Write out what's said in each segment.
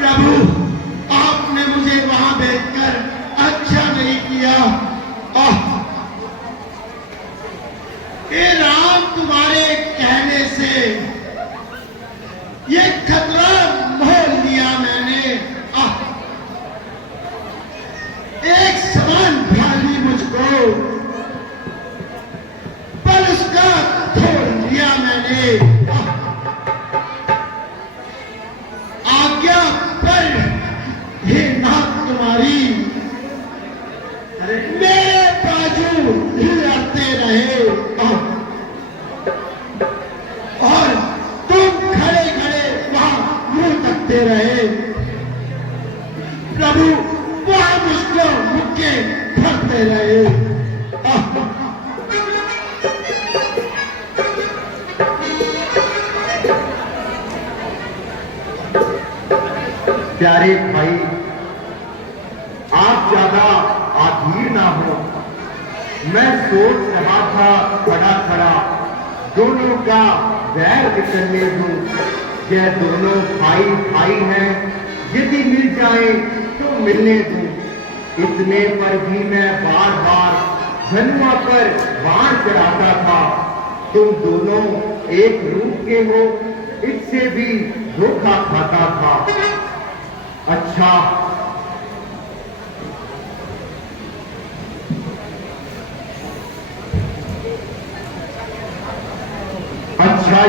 प्रभु, आपने मुझे वहां भेजकर अच्छा नहीं किया। ये राम, तुम्हारे कहने से ये खतरा मोल लिया मैंने। एक समान ढाली मुझको, पर उसका तोड़ लिया मैंने। आज्ञा पर हे नाथ तुम्हारी, मेरे बाजू लड़ते रहे और तुम खड़े खड़े वहां मुंह तकते रहे। प्रभु, वहां मुझको मुक्के भरते रहे। प्यारे भाई, आप ज्यादा आधीर ना हो। मैं सोच रहा था खड़ा खड़ा दोनों का वैर निकलने दूं। यह दोनों भाई भाई हैं, यदि मिल जाए तो मिलने दूं। इतने पर भी मैं बार बार धनुआ पर बाण चढ़ाता था। तुम दोनों एक रूप के हो, इससे भी धोखा खाता था। अच्छा,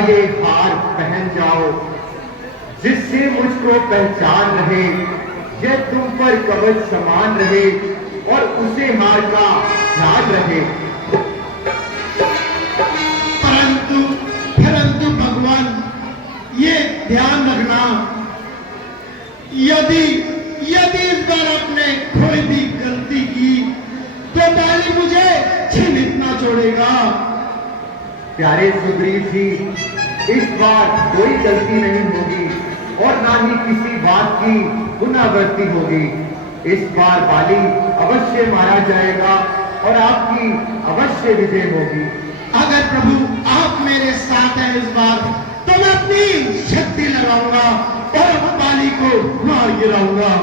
ये हार पहन जाओ, जिससे मुझको पहचान रहे। यह तुम पर कवच समान रहे और उसे हार का ध्यान रहे। परंतु भगवान, ये ध्यान रखना, यदि इस बार आपने कोई भी गलती की तो बाली मुझे छीनित ना छोड़ेगा। प्यारे सुग्रीव जी, इस बार कोई गलती नहीं होगी और ना ही किसी बात की पुनरावृत्ति होगी। इस बार बाली अवश्य मारा जाएगा और आपकी अवश्य विजय होगी। अगर प्रभु आप मेरे साथ हैं इस बार, तो मैं अपनी शक्ति लगाऊंगा और बाली को मार गिराऊंगा।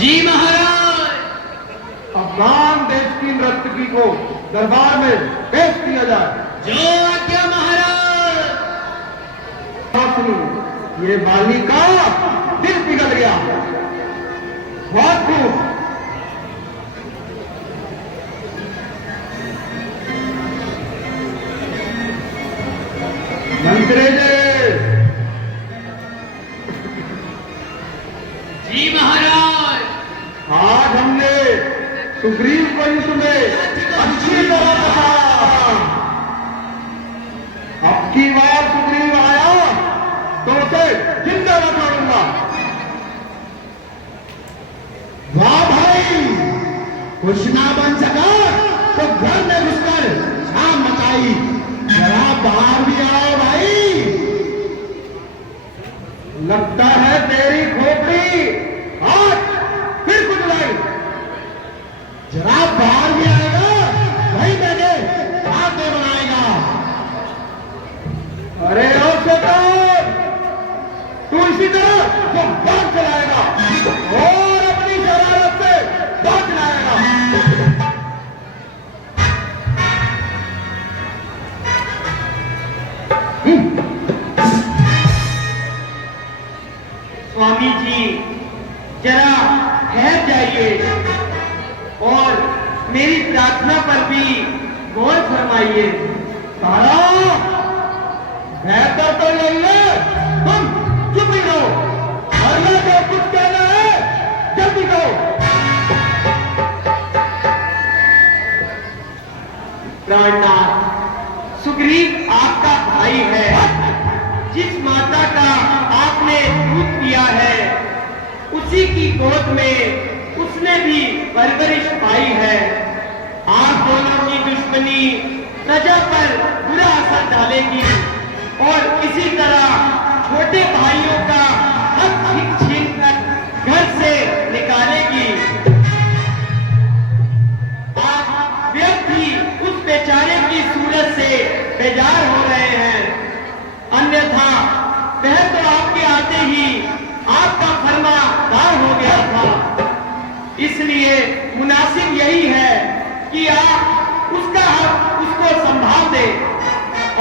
जी महाराज। अफगान देश की नर्तकी को दरबार में पेश किया जाए। जो आज्ञा महाराज। ये बाली का दिल पिघल गया। बहुत खूब। मंत्री जी महाराज। आज हमने सुग्रीव को युद्ध में अच्छी तरह रखा। अब की बार सुग्रीव आया तो उसे जिंदा न छोड़ूंगा। वाह भाई, कुछ ना बन सका तो घर में घुसकर शाम मचाई। जरा बाहर भी आओ भाई। लगता है तेरी खोपड़ी आज फिर कुछ लाई। जरा बाहर भी आएगा, वही मैंने बातें बनाएगा। अरे और शैतान, तू इसी तरह तो बात चलाएगा और अपनी शरारत से बात चलाएगा। स्वामी जी, जरा ठहर जाइए और मेरी प्रार्थना पर भी गौर फरमाइए। तारा, बेहतर तो यही है तुम चुप ही रहो, वरना जो कुछ कहना है जल्दी कहो। प्राणनाथ, सुग्रीव आपका भाई है। जिस माता का आपने दूध पिया है, उसी की गोद में उसने भी परवरिश पाई है। आप दोनों की दुश्मनी प्रजा पर बुरा असर डालेगी और इसी तरह छोटे भाइयों का हक छीन कर घर से निकालेगी। आप व्यर्थ ही उस बेचारे बेजार हो रहे हैं, अन्यथा वह तो आपके आते ही आपका फरमादार हो गया था। इसलिए मुनासिब यही है कि आप उसका हक उसको संभाल दें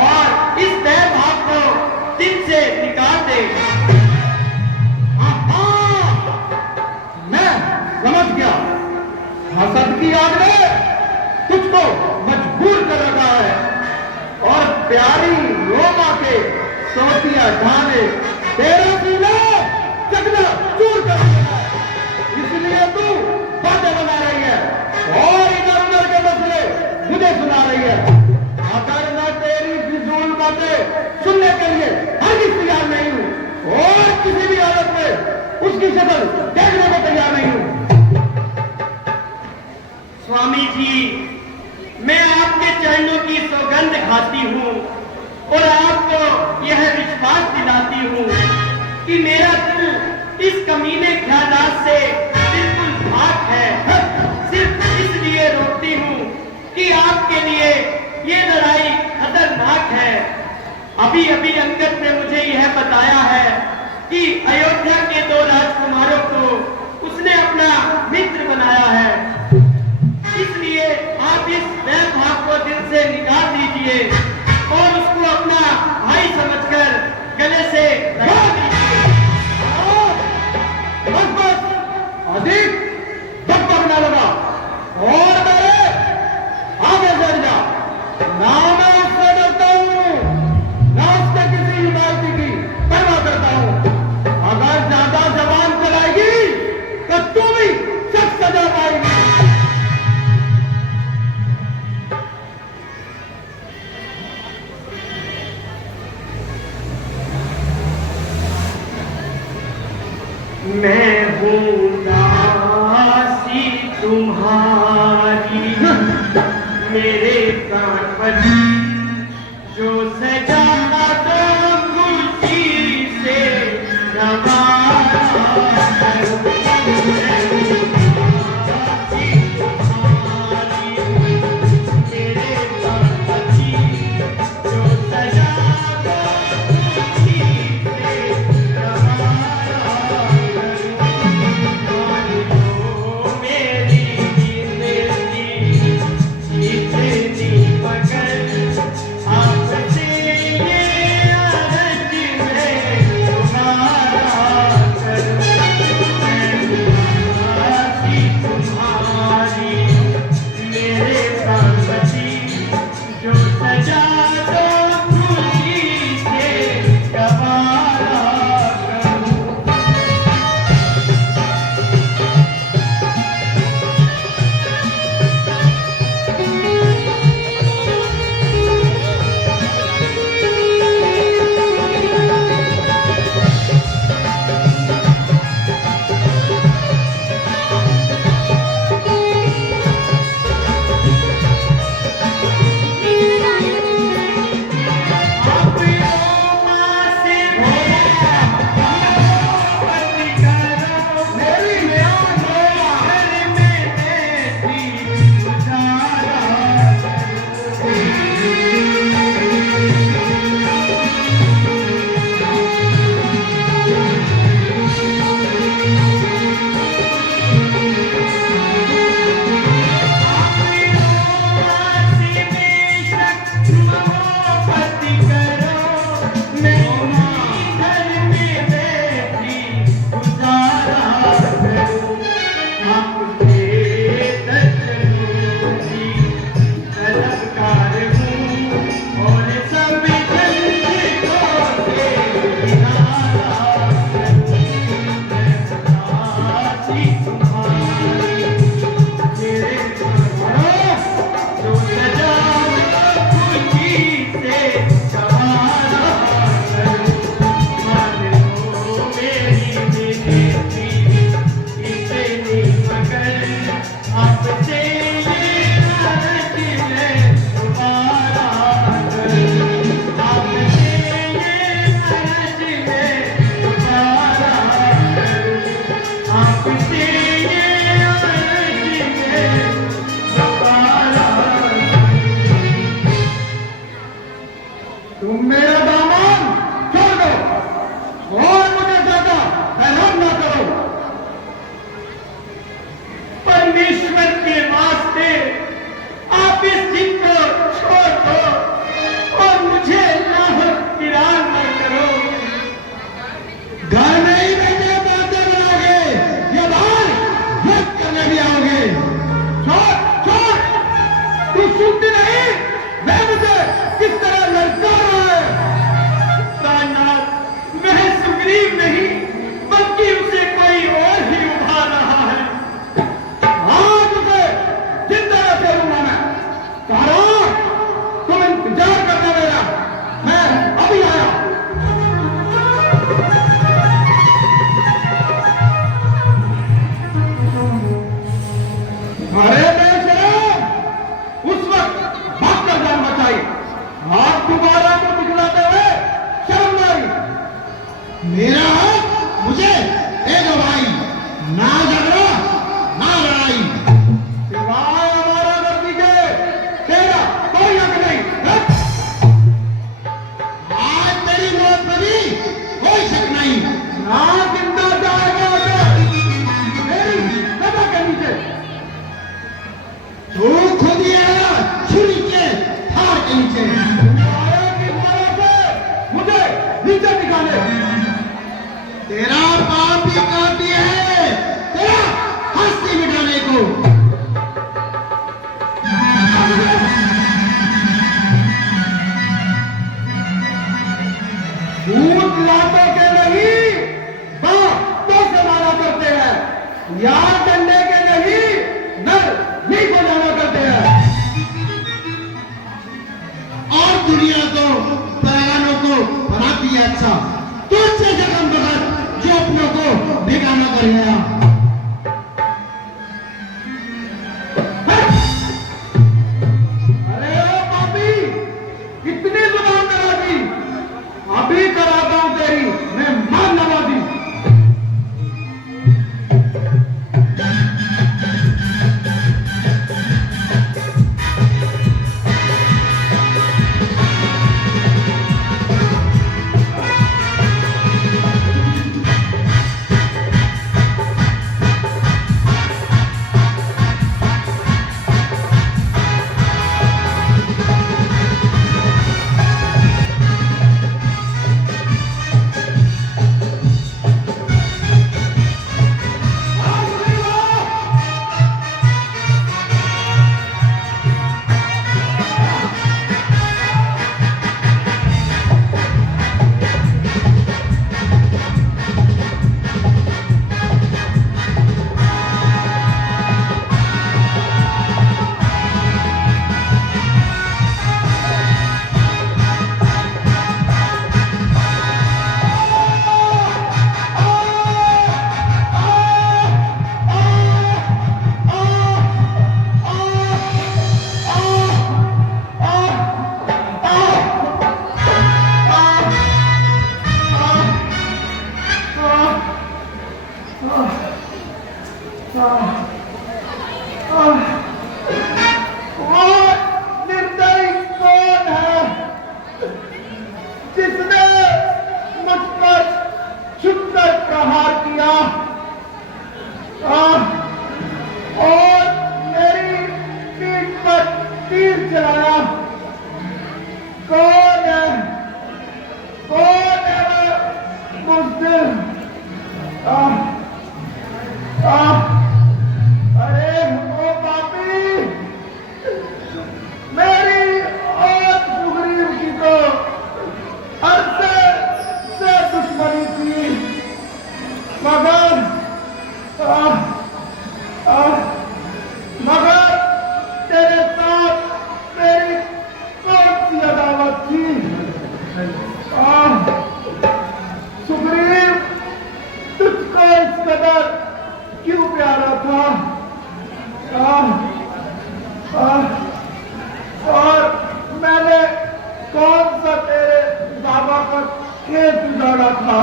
और इस बैर भाव को दिल से निकाल दें। मैं समझ गया। हसद की आग ने तुझको मजबूर कर रखा है और प्यारी रोमा के सोतिया ढाने तेरा सीना चकना चूर कर दिया है। इसलिए तू बातें बना रही है और इधर उधर के मसले मुझे सुना रही है। अगर मैं तेरी फिजूल बातें सुनने के लिए हरगिज़ तैयार नहीं हूं और किसी भी हालत में उसकी शक्ल देखने को तैयार नहीं हूं। स्वामी जी, मैं आपके चरणों की सौगंध खाती हूँ और आपको यह विश्वास दिलाती हूँ कि मेरा दिल इस कमीने ख्यालात से बिल्कुल पाक है। सिर्फ इसलिए रोकती हूँ कि आपके लिए ये लड़ाई खतरनाक है। अभी अभी अंगद ने मुझे यह बताया है कि अयोध्या के 2 राजकुमारों को उसने अपना मित्र बनाया है। इसलिए आप इस बैर भाव को दिल से निकाल दीजिए और उसको अपना भाई समझकर गले से लगा दीजिए। बस बस अधिक वक्त न लगा और मेरे आगे बढ़ जा। ना मैं उससे डरता हूँ, ना उसके किसी हिमायती की परवाह करता हूँ। अगर ज्यादा जबान चलाएगी तो तू भी सख्त सजा पाएगी। मैं हूँ दासी तुम्हारी, मेरे प्राण पति जो सजा दो खुशी से नवाजा करो। मैं हूँ दासी तुम्हारी, मेरे प्राण पति जो सजा दो खुशी से नवाजा मेरी जिंदगी तुम मेरा दामन छोड़ दो और मुझे ज्यादा हैरान ना करो। परमेश्वर के वास्ते आप इस जिद को छोड़ दो और मुझे नाहक वीरान न करो। घर में ही बैठे बातें बनाओगे या बाहर युद्ध करने भी आओगे? छोड़ छोड़, तू सुनती नहीं मैं मुझे किस तरह ललकार रहा है। प्राणनाथ, वह सुग्रीव नहीं बल्कि उसे कोई और ही उभा रहा है। आज उसे जिंदा करूंगा मैं। तारा, तुम इंतजार करना मेरा, मैं अभी आया। अरे बेशरम, उस वक्त भागकर जान बचाई, हाथ दोबारा को दिखलाते हुए शर्म नहीं। मेरा हक मुझे दे दो भाई, ना झगड़ा ना लड़ाई। सिवाय हमारा गलती के तेरा कोई हक नहीं। हट! आज तेरी मौत में भी कोई शक नहीं। ना जिंदा जाएगा मेरी सदा के नीचे। तू खुद ही आया छुरी के धार के नीचे। आया किस तरह से मुझे नीचे निकाले। तेरा पाप भी काफी है तेरा हस्ती मिटाने को। भूत लातों के नहीं बातों से मारा करते हैं, या डंडे के नहीं नर नहीं को जाना करते हैं। और दुनिया तो पैगानों को बनाती है अच्छा, तुझसे जगम भगत जो अपनों को बेगाना कर गया। अरे ओ पापी, कितनी जुबान नवाजी, अभी कराता हूं तेरी मैं मान नवाजी। निर्दयी कौन है जिसने मुझ पर छुपकर प्रहार किया और मेरी पीठ पर तीर चलाया? कौन है वह बुज़दिल? अरे ओ पापी, मेरी और सुग्रीव की तो अरसे से दुश्मनी थी, मगर तेरे साथ मेरी कौन सी अदावत थी? सुग्रीव, तुझको इस कदर क्यों प्यारा था? और मैंने कौन सा तेरे बाबा का खेत उजाड़ा था?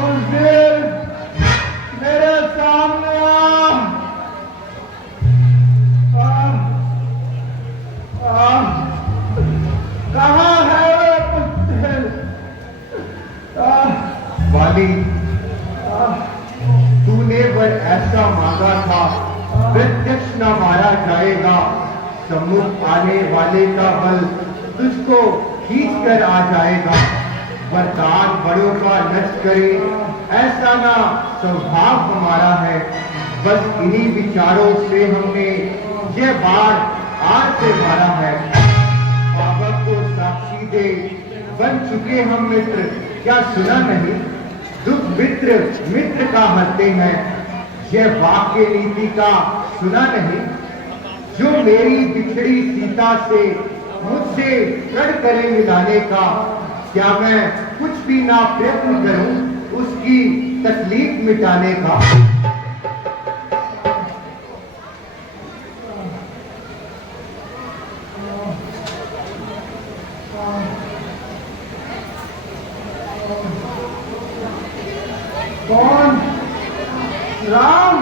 बुज़दिल, मेरे सामने आ। ऐसा मांगा था, प्रत्यक्ष न मारा जाएगा। सम्मुख आने वाले का बल तुझको खींच कर आ जाएगा। वरदान बड़ों का नष्ट करे, ऐसा ना स्वभाव हमारा है। बस इन्हीं विचारों से हमने यह बार आज से मारा है। पावक को साक्षी दे बन चुके हम मित्र, क्या सुना नहीं? दुख मित्र मित्र का हरते हैं, यह वाक्य नीति का सुना नहीं? जो मेरी बिछड़ी सीता से मुझसे प्रण करे मिलाने का, क्या मैं कुछ भी ना प्रयत्न करूं उसकी तकलीफ मिटाने का? कौन? राम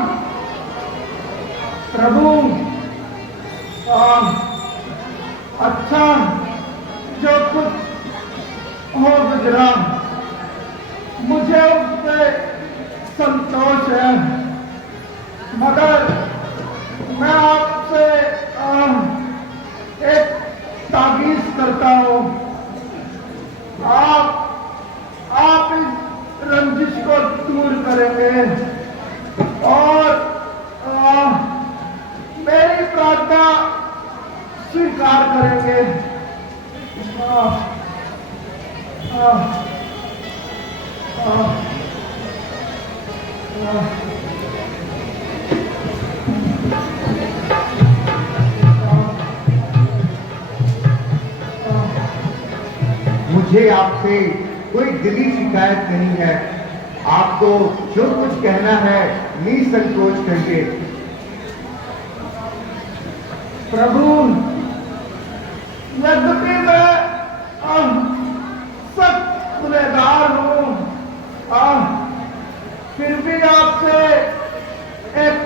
प्रभु। अच्छा, जो कुछ हो गुजरा, मुझे उससे संतोष है, मगर मैं आपसे एक ताकीद करता हूँ। आप इस रंजिश को दूर करेंगे और मेरी प्रार्थना स्वीकार करेंगे। मुझे आपसे कोई दिली शिकायत नहीं है। आपको जो कुछ कहना है निसंकोच करिए। प्रभु, यद्यपि मैं सख्त गुनहगार हूँ, फिर भी आपसे एक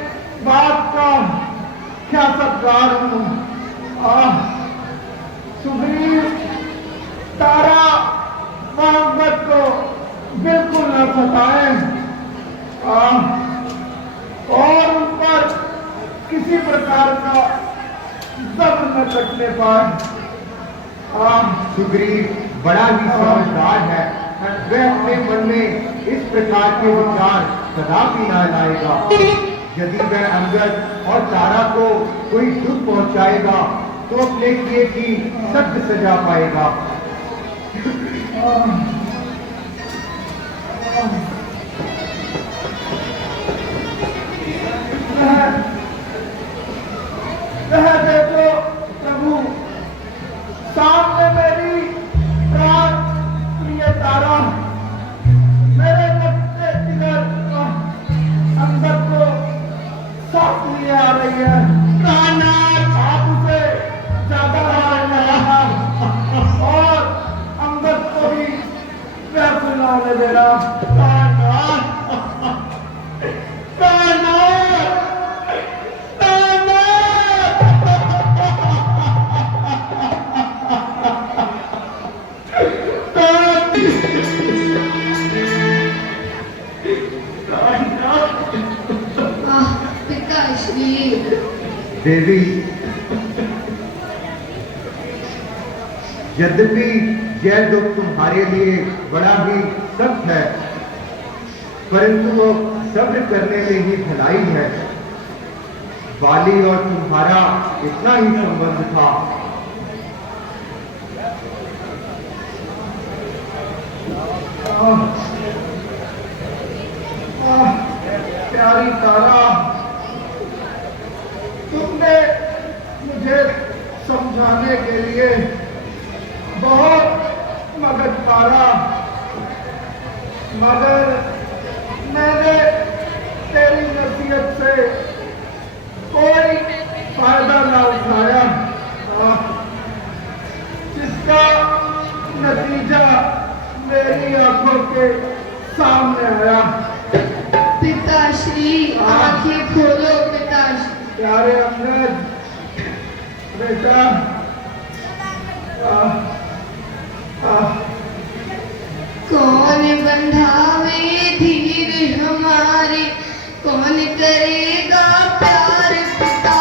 बात का ख्यातगार हूँ। सुग्रीव तारा मोहम्मद को बिल्कुल न सताएं और उन पर किसी प्रकार का जब्र न कटने पाए। सुग्रीव बड़ा ही समझदार है, वह अपने मन में इस प्रकार के विचार कदापि न लाएगा। यदि वह अंगद और तारा को कोई दुख पहुंचाएगा तो अपने किए की सख्त सजा पाएगा। वह देखो प्रभु, सामने मेरी प्राण प्रिय तारा मेरे लगते जिगर अंदर को साथ लिए आ रही है। आप उसे ज्यादा और अंगद को भी महफूज न होने देना। देवी, यद्यपि यह दुख तुम्हारे लिए बड़ा ही सख्त है, परंतु वो सब्र करने में ही भलाई है। वाली और तुम्हारा इतना ही संबंध था। प्यारी तारा, तुमने मुझे समझाने के लिए बहुत मदद पारा, मगर मैंने तेरी नसीहत से कोई फायदा ना उठाया, जिसका नतीजा मेरी आंखों के सामने आया। पिताश्री, आंखें खोलो पिताश्री। प्यारे अंगद बेटा, कौन बंधावे धीर हमारे, कौन करेगा प्यार पिता?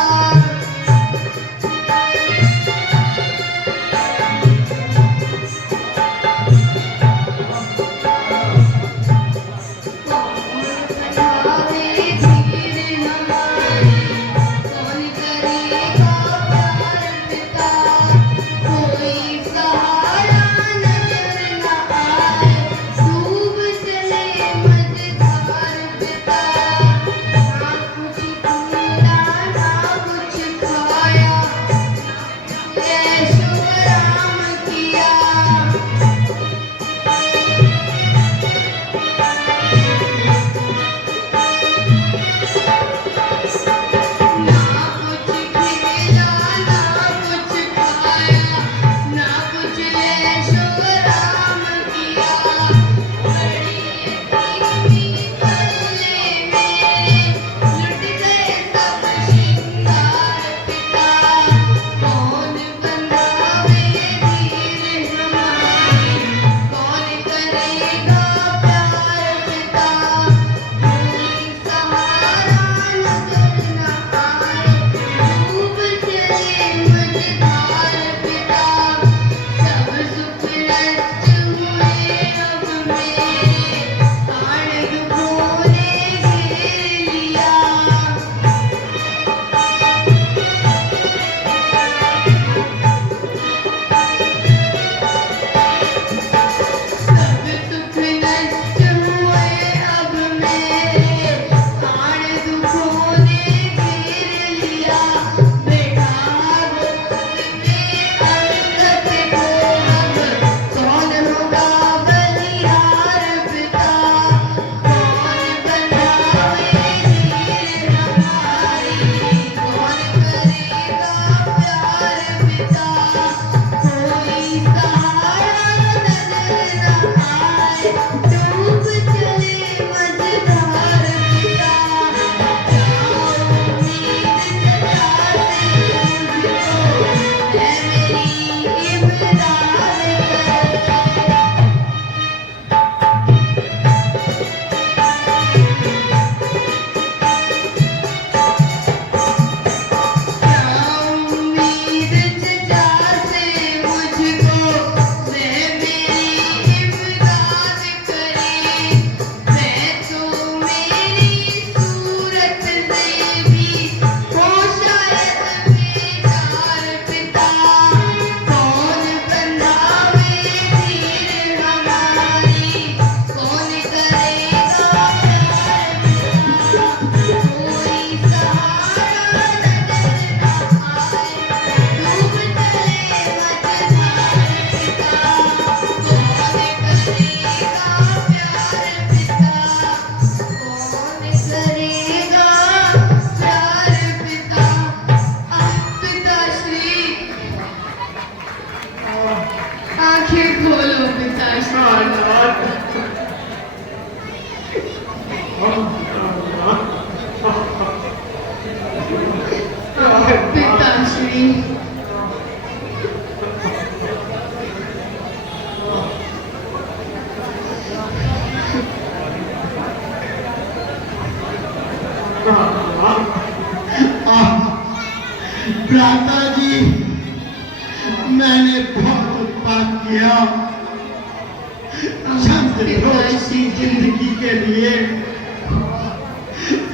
भ्राता जी, मैंने बहुत उत्पाद किया। चंद रोज की जिंदगी के लिए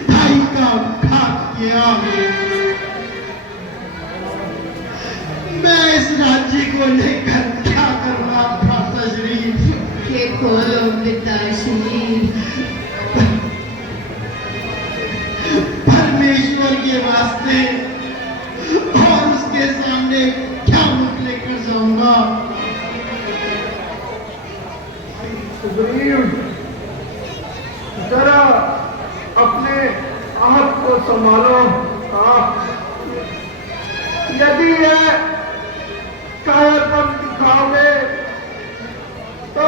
भाई का घात किया। मैं इस राज्य को लेकर क्या करूँगा भ्राता श्री? हे खोलो पिताश्री। परमेश्वर के वास्ते और उसके सामने क्या मुख लेकर जाऊंगा? सुग्रीव, जरा अपने आप को संभालो। यदि यह कायरपन दिखाओगे तो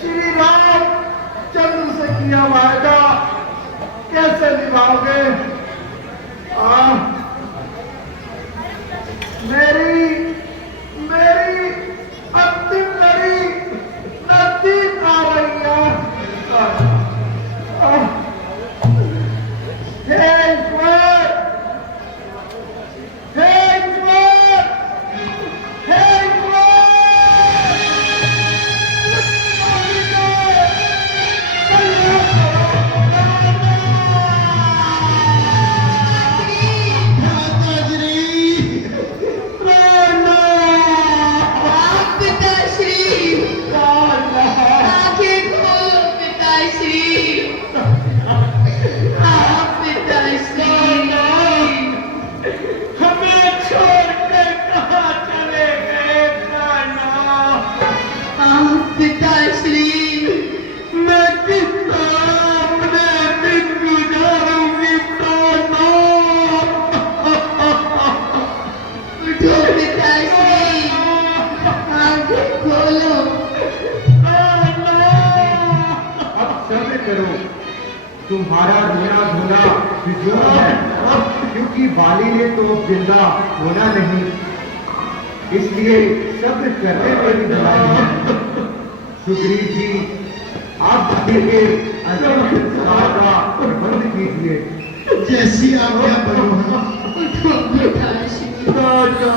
श्री राम चंद्र से किया वायदा कैसे निभाओगे? मेरी अंतिम लड़ी नजदीक आ रही है। तुम्हारा रोना धोना फिजूल है, क्योंकि बाली ने तो जिंदा होना नहीं, इसलिए सब्र करने पर ही भलाई है। सुग्रीव जी, आप बच्चे के अंतिम संस्कार का प्रबंध कीजिए। जैसी आज्ञा बनो। उठो पिताश्री। राजा